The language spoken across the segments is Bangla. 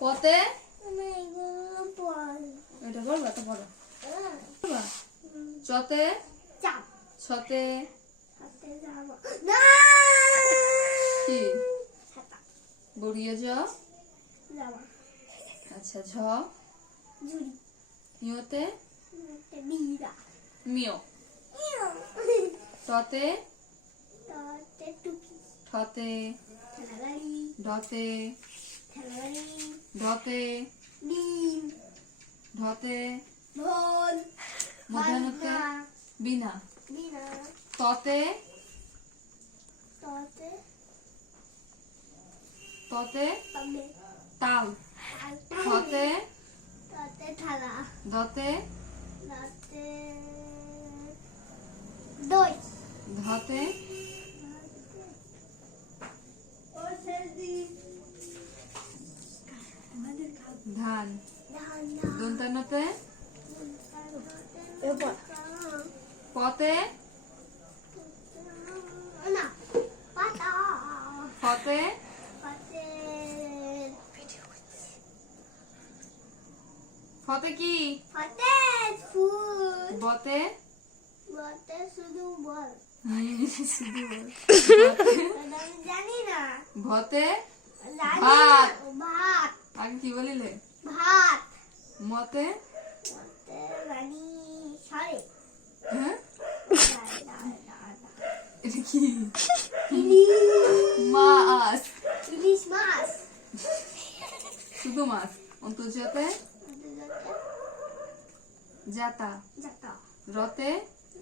পতে এটা বলবা তো বলো। চতে ছতে? কি? গড়িয়ে জ আচ্ছা ঝ। একটা মিও টতে ঠতে? ঢতে? ঢতে ডিম ঢতে ঢোল মধ্যাহ্নতে বিনা। বীণা ততে ততে তবে তাল। ঠতে তাতে থালা। ধতে তাতে দই। ধতে ধান। দন্তানতে পতে? ফতে? ফতে কি? পাতে ফুল বতে? বলতে শুধু বল শুধু বল। আমি জানি না। ভতে? ভাত। ভাত। আগে কি বলিলে? ভাত। মতে? রানী সরে হ্যাঁ? না, না, না, না। এটা কি? মাছ। ইলিশ মাছ। শুধু মাছ? অন্তর্জাতে? জাতা। রতে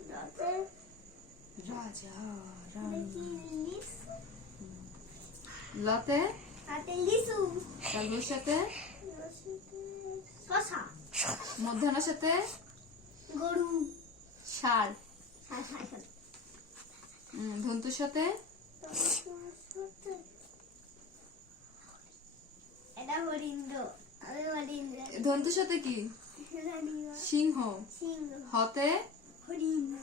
রাতে রাজা রানী। লতে? লিচু সাথে শশা। মধ্যাহ্ন সাথে? গরু। উম, ধন্তুর সাথে? এটা হরিন্দ্র ধন্তুর সাথে কি? সিংহ। হতে? হরিণ।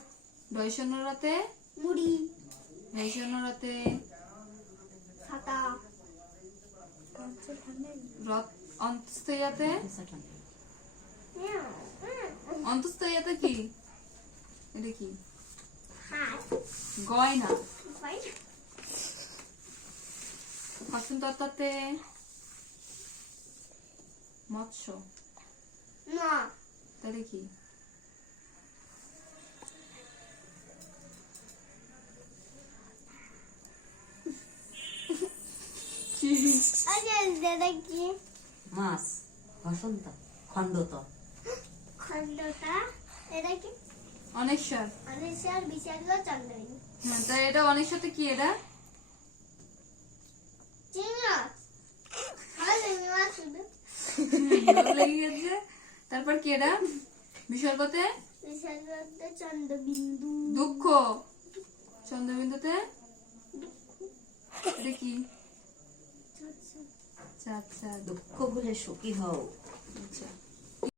দৈশন্যরাতে মুড়ি। নৈশন্যরাতে? ছাতা। রথ অন্তস্থয়াতে? Miao, Miao. অন্তস্থয়াতে কি? এটা কি? গয়না। ফসল তত্ত্বাতে মৎস্য। না। তাহলে কি? কি? আচ্ছা কি? মাছ। বসন্ত খণ্ডত এটা কি? অনেশ্বর। অনেশ্বর বিশাল তা এটা অনেশ্বরতে কি এটা? তারপর কি এটা? বিসর্গতে বিশাল চন্দ্রবিন্দু। দুঃখ। চন্দ্রবিন্দুতে? এটা কি? আচ্ছা আচ্ছা। দুঃখ ভুলে সুখী হও। আচ্ছা।